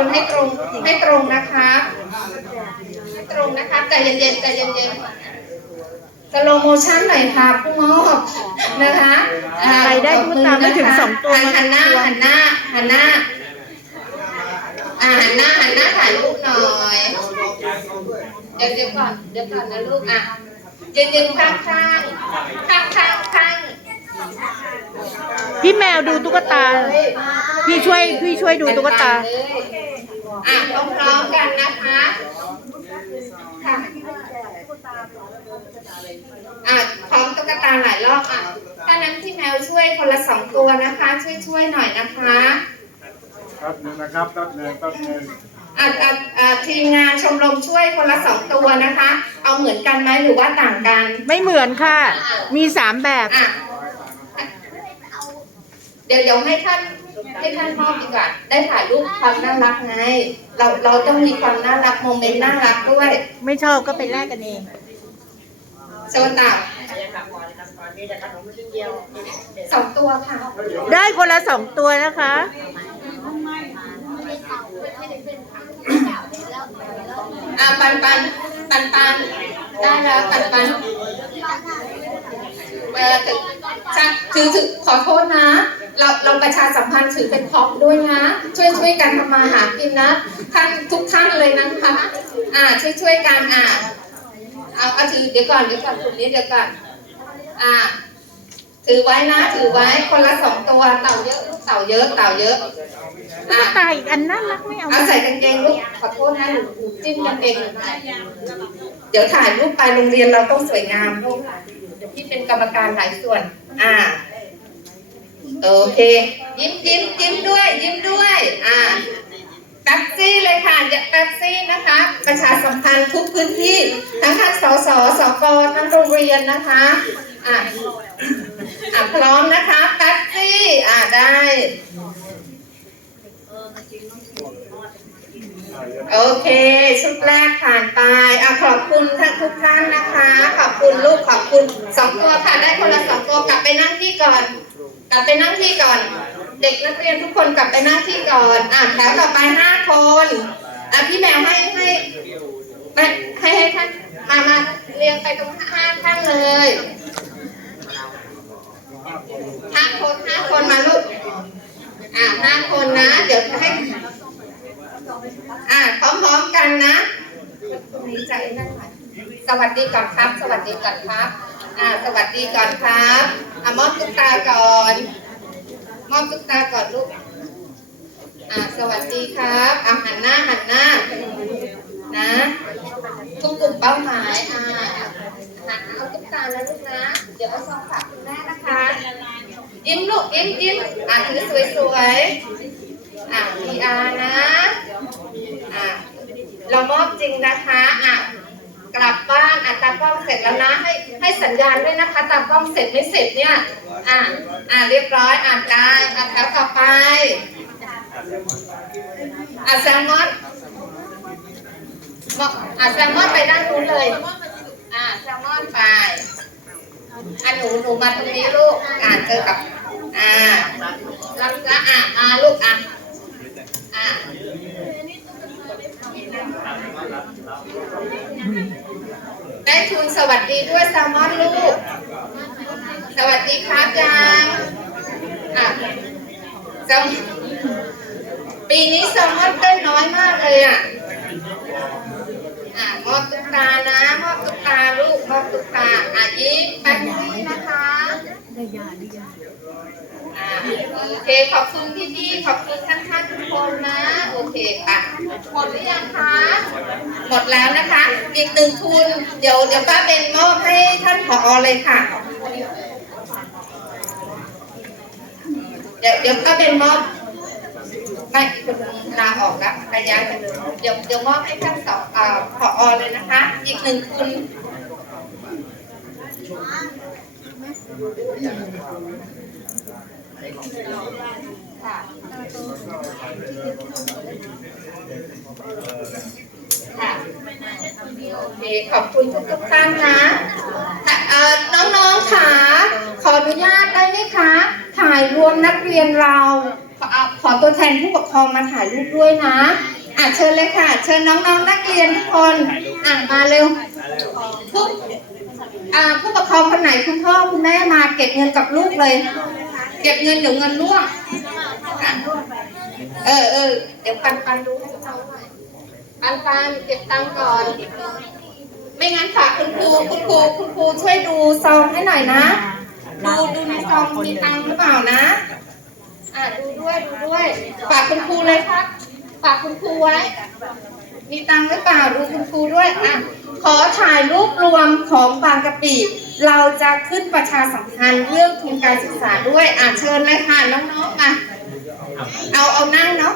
คนให้ตรงให้ตรงนะคะให้ตรงนะคะใจเย็นๆใจเย็นๆสโลโมชั่นหน่อยค่ะผู้มอบนะคะอ่าใครได้ตุ๊กตาไม่ถึงสองตัวหันหันหน้าหันหน้าหันหน้าอ่าหันหน้าหันหน้าถ่ายรูปหน่อยเดี๋ยวเดี๋ยวก่อนเดี๋ยวก่อนนะลูกอะยืนยืนข้างข้างข้างข้างข้างพี่แมวดูตุ๊กตา พี่ช่วยพี่ช่วยดูตุ๊กตา อะพร้อมๆกันนะคะค่ะอะพร้อมตุ๊กตาหลายรอบอะถ้านั้นพี่แมวช่วยคนละสองตัวนะคะ ช่วยช่วยๆหน่อยนะคะแป๊บหนึงนะครับแป๊บหนึงแป๊บหนึงอะอะอะทีมงานชมรมช่วยคนละสองตัวนะคะ เอาเหมือนกันไหมหรือว่าต่างกัน ไม่เหมือนค่ะ มีสามแบบ อะ เดี๋ยวเดี๋ยวให้ท่าน ให้ท่านมอบดีกว่าได้ถ่ายรูปความน่ารักไง เราเราต้องมีความน่ารักโมเมนต์น่ารักด้วย ไม่ชอบก็ไปแลกกันเองโซตาสองตัวค่ะ ได้คนละสองตัวนะคะ อะปันปันปันปันได้แล้วปันปันเออถือจะถือถือขอโทษนะ เราเราประชาสัมพันธ์ถือเป็นพ็อปด้วยนะ ช่วยช่วยกันทำมาหากินนะท่านทุกท่านเลยนะคะอ่าช่วยช่วยกันอ่าเอาเอาถือเดี๋ยวก่อนเดี๋ยวก่อนกลุ่มนี้เดี๋ยวก่อนอ่าถือไว้นะ ถือไว้คนละสองตัวเต่าเยอะลูกเต่าเยอะเต่าเยอะตุ๊อะกตาอีกอันน่ารักไม่เอาเอาใส่กางเกงลูกขอโทษนะหนูหนูจิ้มกางเกงหนูหน่อยเดี๋ยวถ่ายรูปไปโรงเรียนเราต้องสวยงามลูกเดี๋ยวพี่เป็นกรรมการหลายส่วน อ่า โอเค ยิ้มยิ้มยิ้มด้วย ยิ้มด้วย อ่าแป๊บซี่เลยค่ะอย่าแป๊บซี่นะคะ ประชาสัมพันธ์ทุกพื้นที่ ทั้งท่านสสสกทั้งโรงเรียนนะคะอ่าอ่าพร้อมนะคะแป๊บซี่อ่าได้โอเค ชุดแรกผ่านไปอะขอบคุณท่านทุกท่านนะคะ ขอบคุณลูกขอบคุณสองตัวค่ะ ได้คนละสองตัวกลับไปนั่งที่ก่อน กลับไปนั่งที่ก่อน เด็กนักเรียนทุกคนกลับไปนั่งที่ก่อน อะแถวต่อไปห้าคนอะพี่แมวให้ให้ให้ให้ท่านมามาเรียงไปตรงห้าท่านเลยห้าคนห้าคนมาลูกอะห้าคนนะ เดี๋ยวให้อ่าพร้อมๆกันนะตรงนี้ใจนั่งหน่อยสวัสดีก่อนครับ สวัสดีก่อนครับ อ่าสวัสดีก่อนครับอ่ามอบตุ๊กตาก่อน มอบตุ๊กตาก่อนลูกอ่าสวัสดีครับอ่าหันหน้าหันหน้า นะทุกกลุ่มเป้าหมายอ่าหันเอาตุ๊กตาแล้วลูกนะ เดี๋ยวเอาซองฝากคุณแม่นะคะยิ้มลูกยิ้มยิ้มอ่าถือสวยๆอ่า PR นะอะเรามอบจริงนะคะอะ กลับบ้านอะตากล้องเสร็จแล้วนะให้ให้สัญญาณด้วยนะคะตากล้องเสร็จไม่เสร็จเนี่ยอะอะเรียบร้อยอะได้อะแล้วต่อไปอะแซลมอนบอกอะแซลมอนไปด้านนู้นเลยอะแซลมอนไปอะหนูหนูมาตรงนี้ลูกอะเจอกับอะรับละอะมาลูกอะอะ ได้ทุนสวัสดีด้วยแซลมอนลูก สวัสดีครับยังอะแซลปีนี้แซลมอนเต้นน้อยมากเลยอะอะมอบตุ๊กตานะ มอบตุ๊กตาลูก มอบตุ๊กตาอะยิ้มแป๊บนึงนะ คะอะโอเคขอบคุณพี่ๆขอบคุณท่านท่านๆทุกคนนะ โอเคค่ะหมดหรือยังคะหมดแล้วนะคะ อีกหนึ่งทุน เดี๋ยวเดี๋ยวป้าเป็นมอบให้ท่านผอเลยค่ะ เดี๋ยวเดี๋ยวป้าเป็นมอบไม่คุณลาออกแล้วไปย้ายไปเลยเดี๋ยวเดี๋ยวมอบให้ท่านสอเอ่อผอเลยนะคะ อีกหนึ่งทุน ค่ะค่ะโอเคขอบคุณทุกทุกๆท่านนะค่ะเอ่อน้องๆค่ะ ขออนุญาตได้ไหมคะ ถ่ายรวมนักเรียนเราขอเอาขขอตัวแทนผู้ปกครองมาถ่ายรูปด้วยนะอะเชิญเลยค่ะ เชิญน้องๆนักเรียนทุกคน อะมาเร็วผู้ อ่าผู้ปกครองคนไหนคุณพ่อคุณแม่มาเก็บเงินกับลูกเลย เก็บเงินเดี๋ยวเงินล่วงอะเออเออเดี๋ยวปันปันดูให้เขาหน่อยปันปันเก็บตังค์ก่อน ไม่งั้นฝากคุณครูคุณครูคุณครูช่วยดูซองให้หน่อยนะ ดูดูในซองมีตังค์หรือเปล่านะ อ่าดูด้วยดูด้วย ฝากคุณครูเลยครับ ฝากคุณครูไว้ มีตังหรือเปล่าดูคุณครูด้วยอะขอถ่ายรูปรวมของบางกะปิ เราจะขึ้นประชาสัมพันธ์เรื่องทุนการศึกษาด้วยอะเชิญเลยค่ะน้องๆมาเอาเอานั่งเนาะ